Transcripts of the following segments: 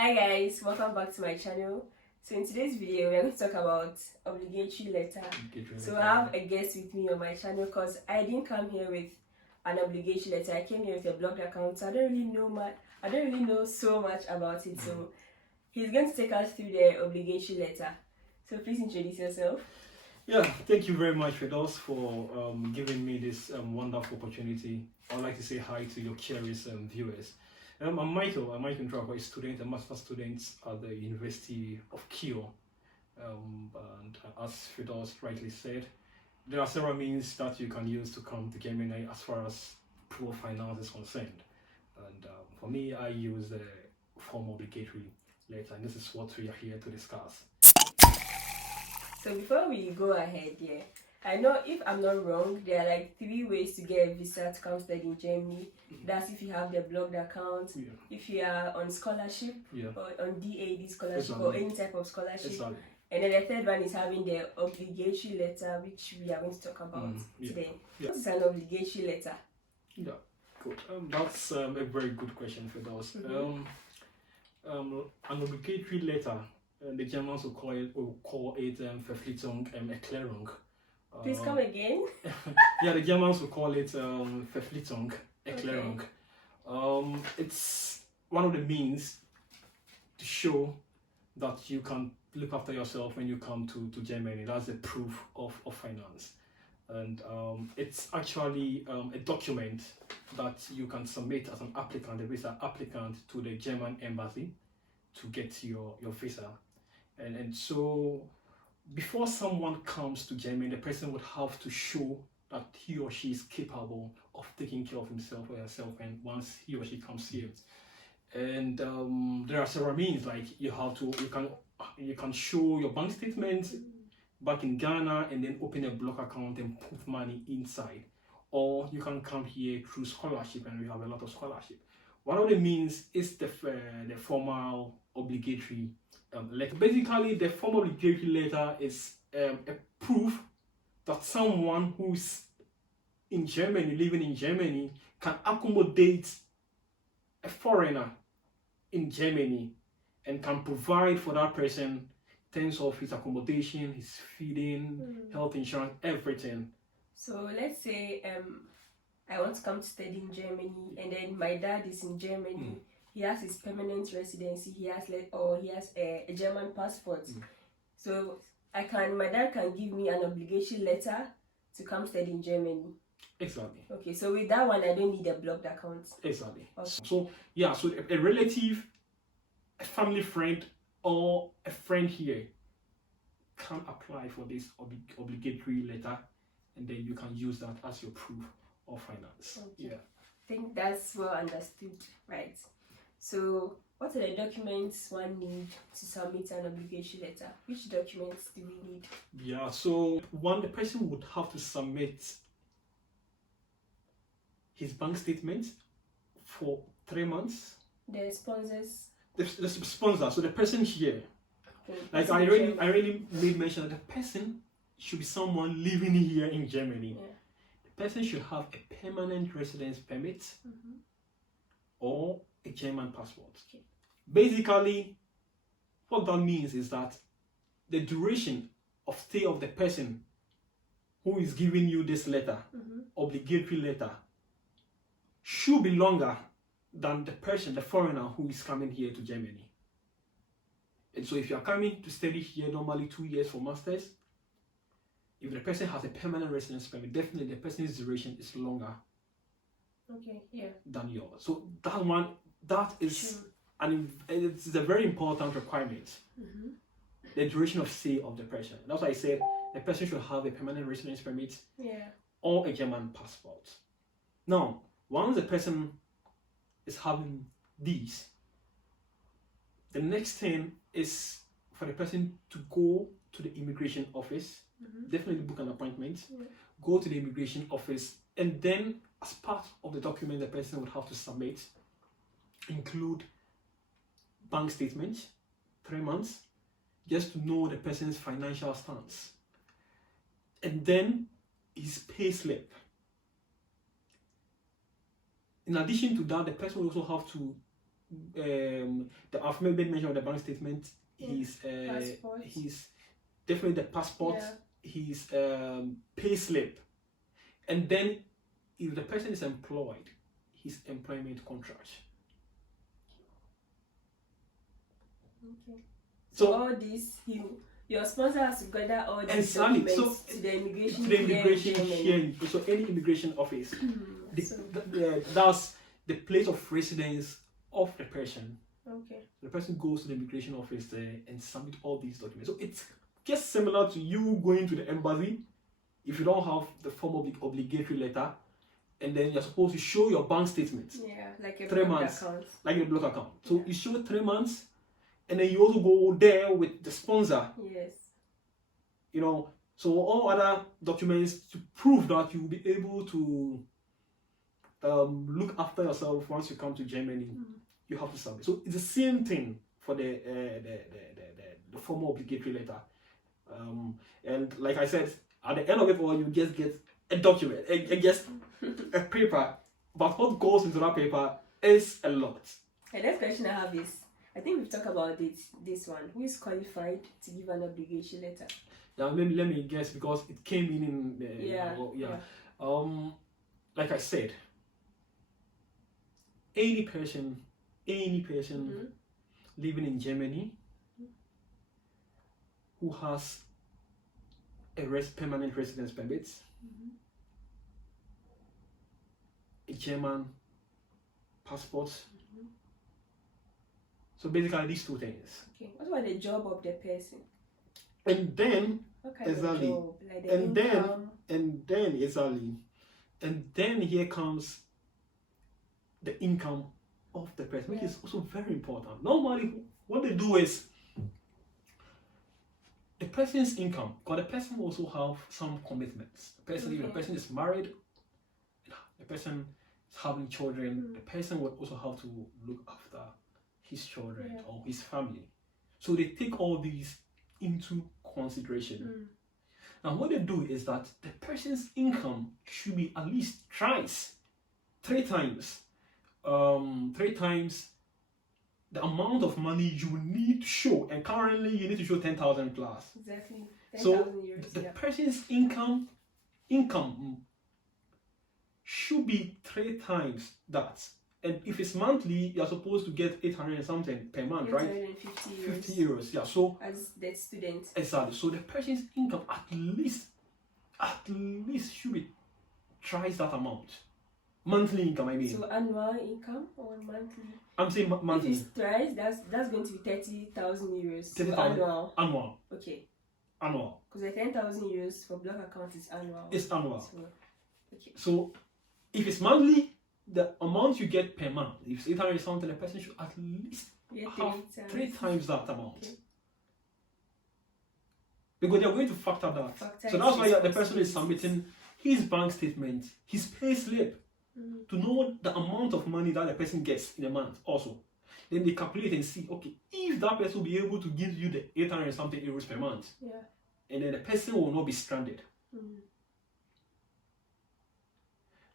Hi guys, welcome back to my channel. So in today's video, we are going to talk about obligatory letter. So I have a guest with me on my channel because I didn't come here with an obligatory letter. I came here with a blogged account, so I don't really know so much about it. So he's going to take us through the obligatory letter. So please introduce yourself. Yeah, thank you very much, Firdaws, for giving me this wonderful opportunity. I'd like to say hi to your curious viewers. I'm Michael. I'm Michael Ntrako, a student, a master's student at the University of Kio. And as Firdaws rightly said, there are several means that you can use to come to Germany as far as pro finance is concerned. And for me, I use the form obligatory letter, and this is what we are here to discuss. So before we go ahead, I know if I'm not wrong, there are like 3 ways to get a visa to come study in Germany. That's if you have the blogged account, if you are on scholarship, or on DAD scholarship, or any type of scholarship. And then the third one is having the obligatory letter, which we are going to talk about today. What is an obligatory letter? Yeah, good. That's a very good question for those. An obligatory letter, the Germans will call it Verpflichtung Erklärung. Please come again. Yeah, the Germans will call it Verpflichtung Erklärung. It's one of the means to show that you can look after yourself when you come to Germany. That's a proof of finance. And it's actually a document that you can submit as an applicant, a visa applicant, to the German embassy to get your visa. And so before someone comes to Germany, the person would have to show that he or she is capable of taking care of himself or herself, and once he or she comes here. And there are several means, like you can show your bank statement back in Ghana and then open a block account and put money inside, or you can come here through scholarship, and we have a lot of scholarship. One of the means is the formal obligatory letter. Basically, the formal obligatory letter is a proof that someone who's in Germany, living in Germany, can accommodate a foreigner in Germany and can provide for that person in terms of his accommodation, his feeding, health insurance, everything. So let's say I want to come to study in Germany, and then my dad is in Germany. He has his permanent residency. He has a German passport. So my dad can give me an obligation letter to come study in Germany. Exactly. Okay, so with that one, I don't need a blocked account. Exactly. Okay. So a relative, a family friend, or a friend here can apply for this obligatory letter, and then you can use that as your proof of finance. Okay. I think that's well understood, right? So what are the documents one needs to submit an obligation letter? Which documents do we need? Yeah, so the person would have to submit his bank statement for 3 months. The sponsors? The sponsor, so the person here. Okay, like I really made mention that the person should be someone living here in Germany. Yeah. The person should have a permanent residence permit or a German passport. Okay. Basically, what that means is that the duration of stay of the person who is giving you this letter, obligatory letter, should be longer than the person, the foreigner who is coming here to Germany. And so if you are coming to study here, normally 2 years for masters, if the person has a permanent residence permit, definitely the person's duration is longer than yours. So that is it's a very important requirement. The duration of stay of the person. That's why I said the person should have a permanent residence permit or a German passport. Now, once the person is having these, the next thing is for the person to go to the immigration office, definitely book an appointment, go to the immigration office, and then as part of the document the person would have to submit include bank statement, 3 months, just to know the person's financial stance, and then his pay slip. In addition to that, the person will also have to I've made mention of the bank statement, Passport. his definitely the passport, his pay slip, and then if the person is employed, his employment contract. Okay. So all this, your sponsor has to gather all these exactly. documents So to the immigration here, so any immigration office, that's the place of residence of the person. Okay. The person goes to the immigration office there and submit all these documents. So it's just similar to you going to the embassy. If you don't have the form of the obligatory letter, and then you're supposed to show your bank statement. Yeah, like a 3 block months, account. like a block account. So you show 3 months, and then you also go there with the sponsor. Yes. You know, so all other documents to prove that you will be able to look after yourself once you come to Germany. You have to submit. So it's the same thing for the formal obligatory letter. And like I said, at the end of it all, you just get a document, just a paper. But what goes into that paper is a lot. The next question I have is, I think we've talked about this one. Who is qualified to give an obligation letter? Yeah, let me guess, because it came in the like I said, any person living in Germany who has a permanent residence permit, a German passport. So basically these two things. Okay. What about the job of the person? And then What kind exactly. of job? Like the income? And then here comes the income of the person, which is also very important. Normally, what they do is the person's income, because the person will also have some commitments. The person, if the person is married, the person is having children, the person will also have to look after his children or his family. So they take all these into consideration. Now, what they do is that the person's income should be at least three times the amount of money you need to show, and currently you need to show 10,000 plus. Exactly. 10,000 so euros, the person's income should be 3 times that. And if it's monthly, you're supposed to get 800 and something per month, right? 850 euros. 50 euros, yeah. So as the student. exactly. So the person's income at least should be twice that amount. Monthly income, I mean. So annual income or monthly? I'm saying monthly. If it's twice, that's going to be 30,000 euros. 30,000 so annual. Annual. Okay. Annual. Because the 10,000 euros for block account is annual. It's annual. So, okay. So if it's monthly, the amount you get per month, if it's 800 something, the person should at least have 3 times that amount. Okay. Because they're going to factor that. So that's why the person is submitting his bank statement, his pay slip, to know the amount of money that the person gets in a month also. Then they calculate and see, okay, if that person will be able to give you the 800 something euros per month, and then the person will not be stranded.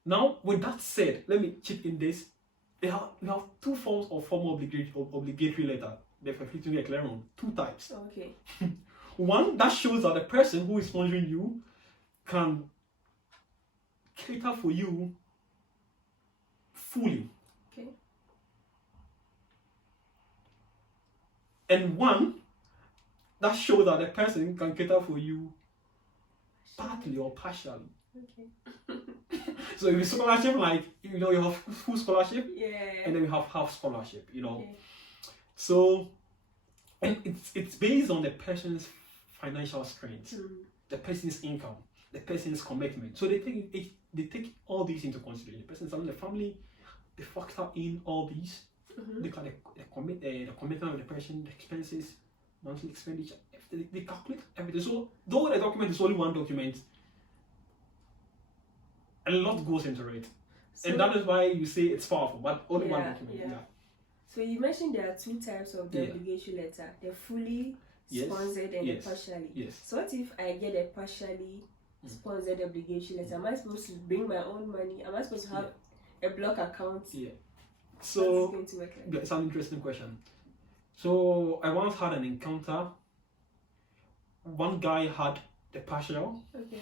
Now, with that said, let me chip in this. We have 2 forms of formal obligatory letter. The Verpflichtung Erklärung, 2 types. Okay. One that shows that the person who is sponsoring you can cater for you fully. Okay. And one that shows that the person can cater for you partly or partially. Okay. So if it's scholarship, like, you know, you have full scholarship, and then you have half scholarship, you know. Okay. So, and it's based on the person's financial strength, the person's income, the person's commitment. So they take all these into consideration. The person's having the family, they factor in all these. They look at the commitment of the person, the expenses, monthly expenditure. They calculate everything. So though the document is only one document, a lot goes into it. So, and that is why you say it's powerful, but only one document. So you mentioned there are 2 types of the obligation letter. The fully sponsored and the partially. Yes. So what if I get a partially sponsored obligation letter? Am I supposed to bring my own money? Am I supposed to have a block account So going to work like? yeah, it's an interesting question. So I once had an encounter. One guy had the partial, Okay.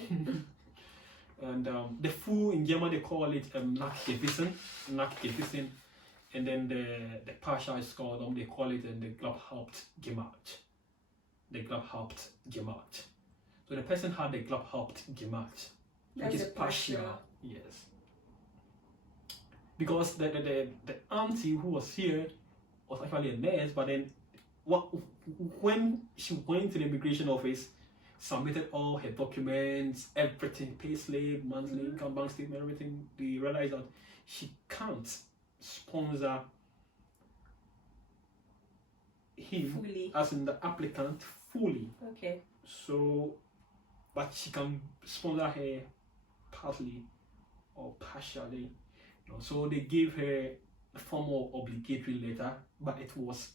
and the full in German they call it Nachgewissen, and then the partial is called they call it the Glaubhauptgemacht. The Glaubhauptgemacht. So the person had the Glaubhauptgemacht, which is partial. Yes. Because the auntie who was here was actually a nurse, but then when she went to the immigration office, submitted all her documents, everything, payslip, monthly income, bank statement, everything, they realized that she can't sponsor him Fully. as in the applicant fully. Okay. So, but she can sponsor her partly or partially. So they gave her a formal obligatory letter, but it was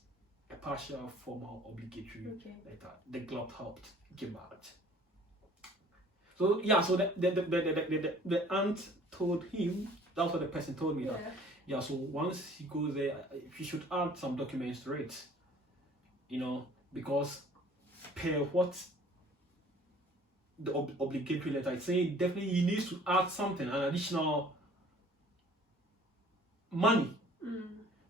a partial formal obligatory letter, the Glaubhauptgemacht. So yeah, so the aunt told him, that's what the person told me, that yeah, so once he goes there, he should add some documents to it, because per what the obligatory letter is saying, definitely he needs to add something, an additional money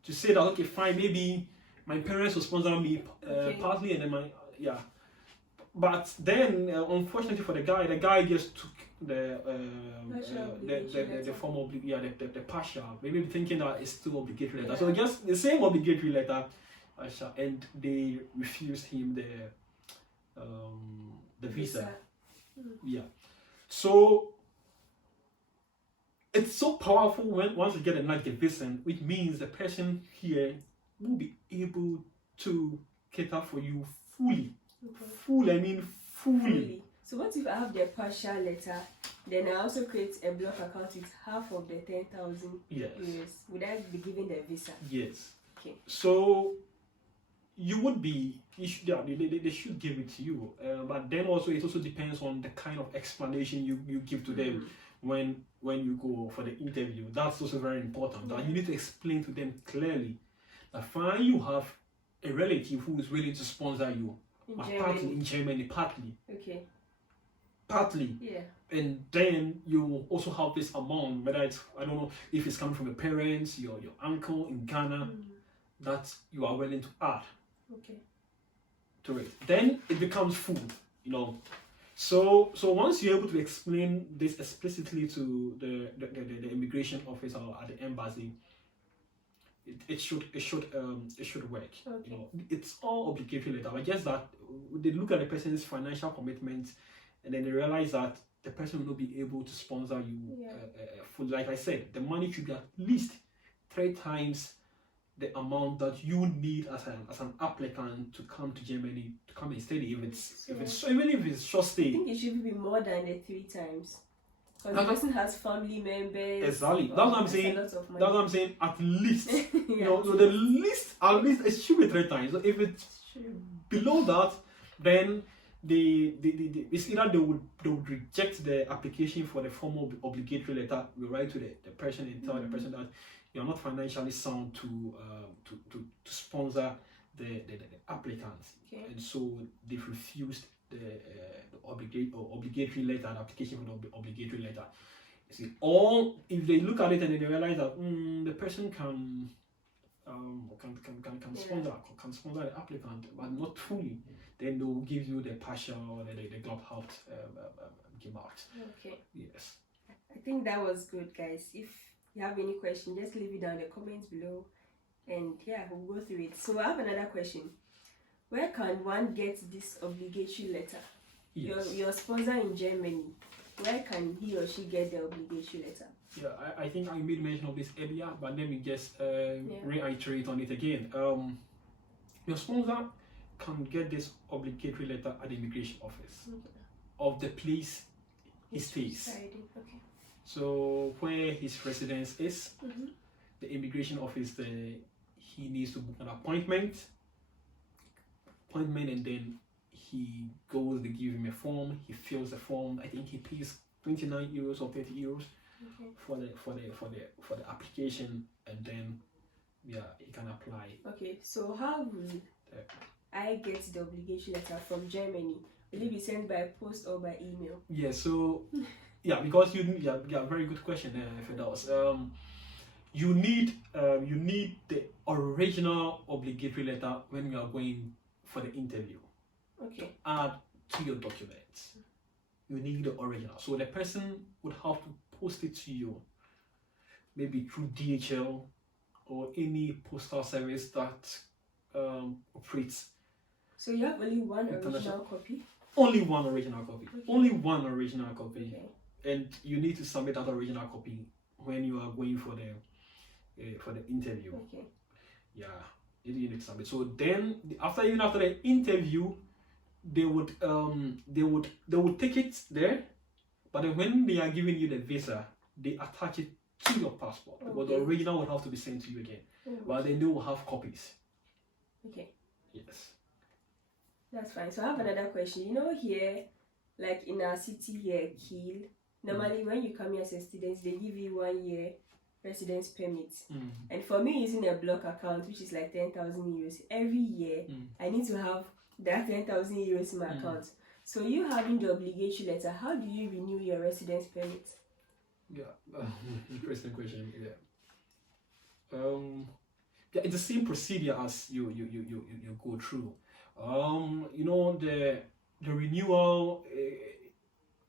to say that, okay, fine, maybe my parents will sponsor me partly, and then but then unfortunately for the guy just took the formal the partial, maybe thinking that it's still obligatory letter. So just the same obligatory letter, and they refused him the visa. Yeah. So it's so powerful once you get a Nachgewissen, which means the person here will be able to cater for you fully. Full, I mean fully. So what if I have the partial letter, then I also create a block account with half of the 10,000 euros? Would I be given the visa? Yes. Okay. So you would be, they should give it to you. But then also it also depends on the kind of explanation you give to them when you go for the interview. That's also very important. That you need to explain to them clearly that fine, you have a relative who is willing to sponsor you. Partly in Germany, partly. Okay. Partly. Yeah. And then you also have this amount, whether it's, I don't know if it's coming from your parents, your uncle in Ghana, that you are willing to add to it. Then it becomes full, So once you're able to explain this explicitly to the immigration office or at the embassy, it should work. It's all obligatory letter, but just that they look at the person's financial commitment, and then they realize that the person will not be able to sponsor you fully. Like I said, the money should be at least 3 times the amount that you need as an applicant to come to Germany to come and study. Even if it's short stay, I think it should be more than the 3 times. Because the person has family members. Exactly. That's what I'm saying. That's what I'm saying. At least, so the least, at least it should be 3 times. So if it's below that, then it's either they would reject the application for the formal obligatory letter. We write to the person and tell the person that you're not financially sound to sponsor the applicants, and so they've refused the obligatory letter, an application for the obligatory letter. You see, or if they look at it and they realize that the person can sponsor the applicant, but not fully, then they will give you the partial, the Glaubhauptgemacht. Okay. Yes. I think that was good, guys. If you have any question, just leave it down in the comments below, and we'll go through it. So I have another question. Where can one get this obligatory letter? Yes. Your sponsor in Germany, where can he or she get the obligatory letter? Yeah, I think I made mention of this earlier, but let me just reiterate on it again. Your sponsor can get this obligatory letter at the immigration office of the place he stays. Okay. So where his residence is, the immigration office, he needs to book an appointment, and then he goes, they give him a form, he fills the form. I think he pays 29 euros or 30 euros for the application, and then you can apply. Okay, so how will I get the obligation letter from Germany? Will it be sent by post or by email? Yeah, so because very good question, Firdaws. You need the original obligatory letter when you are going for the interview. Okay. Add to your documents. You need the original. So the person would have to post it to you, maybe through DHL or any postal service that operates. So you have only one original copy? Only one original copy. Okay. Only one original copy. Okay. And you need to submit that original copy when you are going for the interview. Okay. Yeah, you need to submit. So then after the interview, they would take it there, but then when they are giving you the visa, they attach it to your passport. Okay. But the original will have to be sent to you again. Okay. But then they will have copies. Okay. Yes. That's fine. So I have another question. You know, here, like in our city here, Kiel, normally when you come here as a student, they give you 1 year residence permit. And for me, using a block account, which is like 10,000 euros, every year, I need to have that 10,000 euros in my account. So you having the obligatory letter, how do you renew your residence permit? Yeah, interesting question. Yeah, it's the same procedure as you go through. You know, the renewal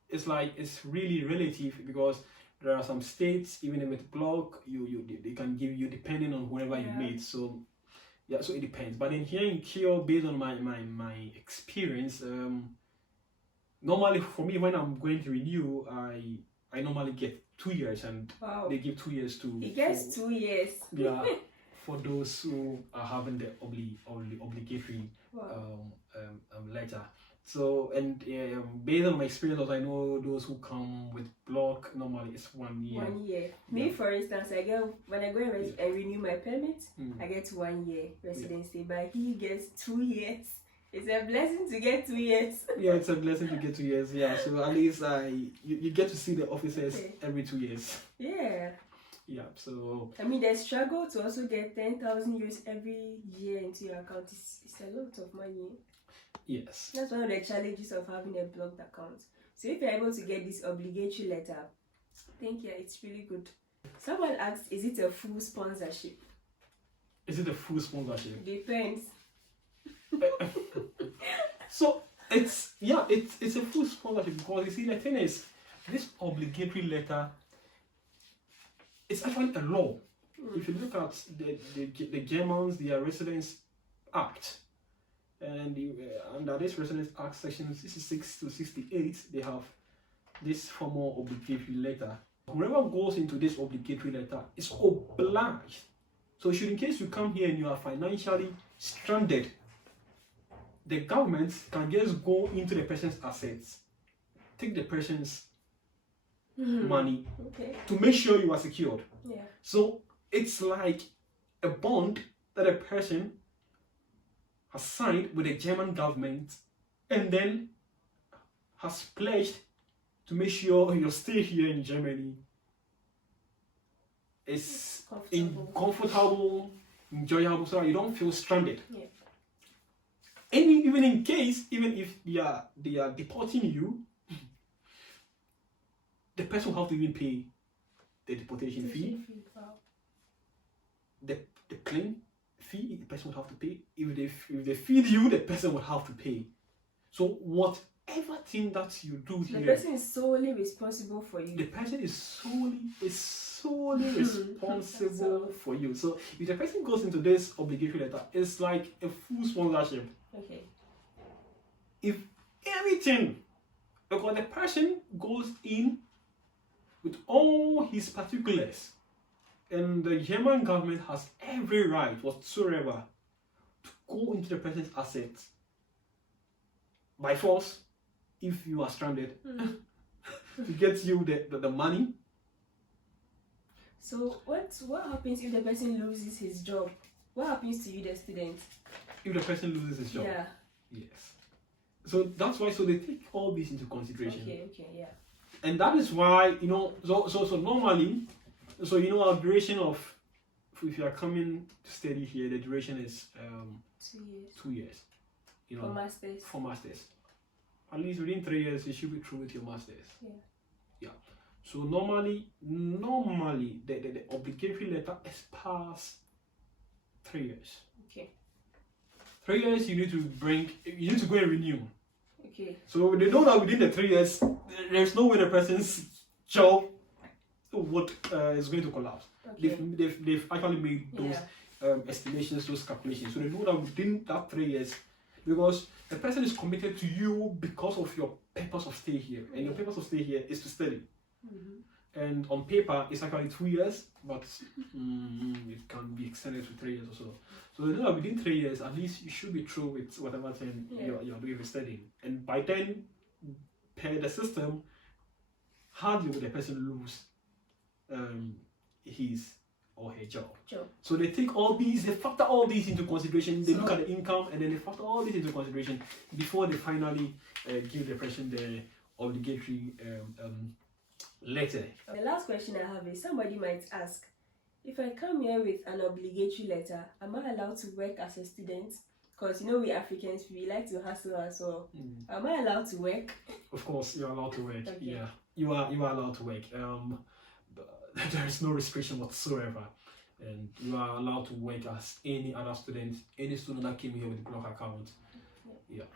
it's really relative, because there are some states, even with block, they can give you depending on whoever you meet. So yeah, so it depends. But in here in Kiel, based on my experience, normally for me, when I'm going to renew, I normally get 2 years, and they give 2 years to. It gets 2 years. Yeah, for those who are having the obligatory letter. So, and based on my experience, I know those who come with block, normally it's 1 year. 1 year. Me, for instance, when I go and renew my permit, I get 1 year residence stay, but he gets 2 years. It's a blessing to get 2 years. Yeah, it's a blessing to get 2 years. Yeah, so at least you get to see the officers every 2 years. Yeah. Yeah, so I mean, the struggle to also get 10,000 euros every year into your account is a lot of money. yes. That's one of the challenges of having a blocked account. So if you're able to get this obligatory letter, I think it's really good. Someone asked, is it a full sponsorship? Is it a full sponsorship? Depends. So it's a full sponsorship, because you see, the thing is, this obligatory letter, it's actually a law. If you look at the Germans, their Residence Act, and under this Residence Act section 66 to 68, they have this formal obligatory letter. Whoever goes into this obligatory letter is obliged. So should, in case you come here and you are financially stranded, the government can just go into the person's assets, take the person's money to make sure you are secured. Yeah. So it's like a bond that a person has signed with the German government, and then has pledged to make sure your stay here in Germany is comfortable, enjoyable, so that you don't feel stranded. Yeah. Even if they are deporting you, the person will have to even pay the deportation fee. Wow. The plane fee, the person will have to pay. If they feed you, the person will have to pay. So whatever thing that you do here, the person is solely responsible for you. the person is solely responsible for you. So if the person goes into this obligatory letter, it's like a full sponsorship. Okay. If everything, because the person goes in with all his particulars, and the German government has every right whatsoever to go into the person's assets by force if you are stranded to get you the money. So what happens if the person loses his job? What happens to you, the student? If the person loses his job? Yeah. Yes. So that's why, so they take all this into consideration. Okay, yeah. And that is why, so normally, so our duration of if you are coming to study here, the duration is 2 years. 2 years. You know, For masters. for masters. At least within 3 years, you should be through with your masters. Yeah. Yeah. So normally, the obligatory letter expires 3 years. Okay. 3 years, you need to go and renew. Okay. So they know that within the 3 years, there's no way the person's job is going to collapse. Okay. They've actually made those estimations, those calculations. So they know that within that 3 years, because the person is committed to you because of your purpose of stay here, and your purpose of stay here is to study. And on paper, it's actually 2 years, but it can be extended to 3 years or so. So they know that within 3 years, at least you should be through with whatever thing you're doing with studying. And by then, per the system, hardly will the person lose his or her job. So they take they factor all these into consideration. They look at the income, and then they factor all these into consideration before they finally give the person the obligatory letter. The last question I have is, somebody might ask, if I come here with an obligatory letter, am I allowed to work as a student? Because you know, we Africans, we like to hustle as well. Am I allowed to work? Of course, you're allowed to work. Okay. Yeah, you are allowed to work. There is no restriction whatsoever, and you are allowed to work as any other student, any student that came here with a block account. Yeah,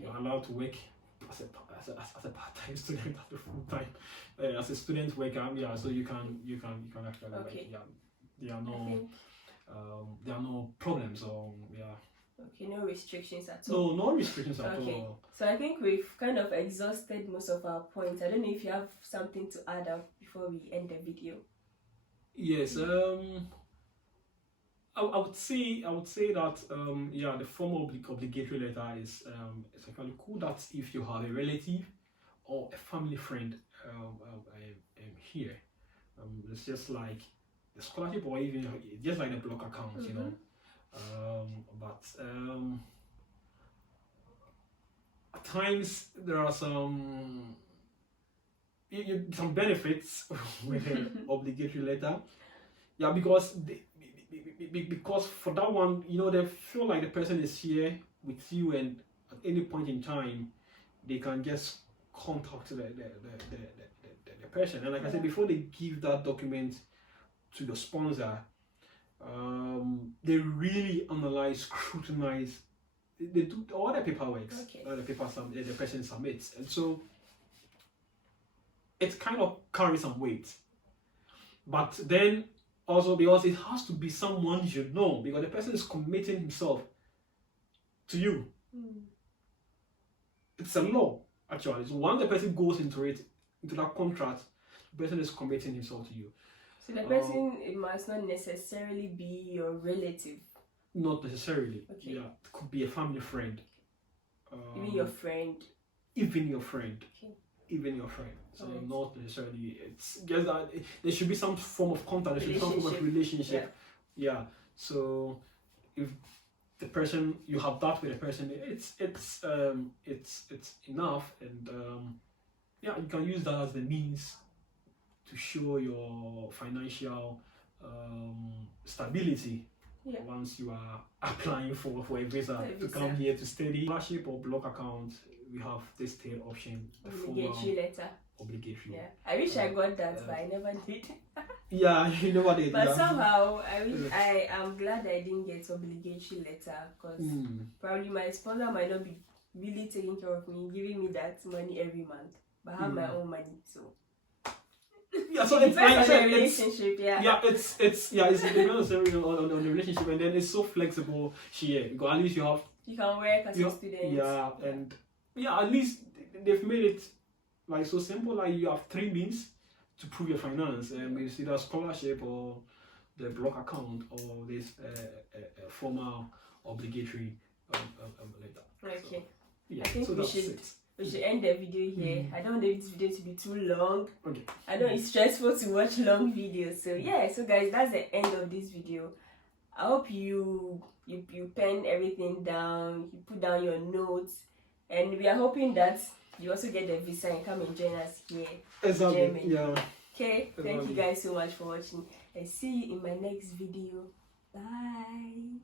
you're allowed to work as a part-time student, as a full-time, as a student worker. Yeah, so you can actually work. Yeah, there are no problems or Okay, no restrictions at all. No restrictions at all. So I think we've kind of exhausted most of our points. I don't know if you have something to add up before we end the video. Yes, I would say that the formal obligatory letter is it's actually cool that if you have a relative or a family friend here, it's just like the scholarship or even just like the block account, you know. But at times there are some benefits with an obligatory letter. Yeah, because because for that one, you know, they feel like the person is here with you, and at any point in time, they can just contact the person. And like I said before, they give that document to the sponsor. They really analyze, scrutinize. They do all the paperwork that the person submits, and so it kind of carries some weight. But then also because it has to be someone you know, because the person is committing himself to you. It's a law, actually. So once the person goes into that contract, the person is committing himself to you. So the person, it must not necessarily be your relative. Not necessarily. Okay. Yeah, it could be a family friend. Even your friend. Even your friend. Okay. Even your friend. So not necessarily. It's just that there should be some form of contact. There should be some form of relationship. Yeah. So if the person, you have that with the person, it's enough, and you can use that as the means to show your financial stability once you are applying for a visa to come here to study. Scholarship or block account, we have this third option, the obligatory letter. Obligatory. Yeah, I wish I got that, but I never did. Yeah, you know what they do. But somehow, I am glad I didn't get obligatory letter, because probably my sponsor might not be really taking care of me, giving me that money every month, but I have my own money, so. Yeah, so it's like on the relationship, it's depends on the relationship, and then it's so flexible here, because at least you can work as a student. Yeah, and at least they've made it like so simple. Like you have 3 means to prove your finance, and you see that scholarship or the block account or this formal obligatory letter. Okay. So, I think so we should end the video here. I don't want this video to be too long. Okay. I know it's stressful to watch long videos. So so guys, that's the end of this video. I hope you pen everything down, you put down your notes, and we are hoping that you also get the visa and come and join us here in Germany. Yeah. Okay, thank you guys so much for watching, and see you in my next video. Bye.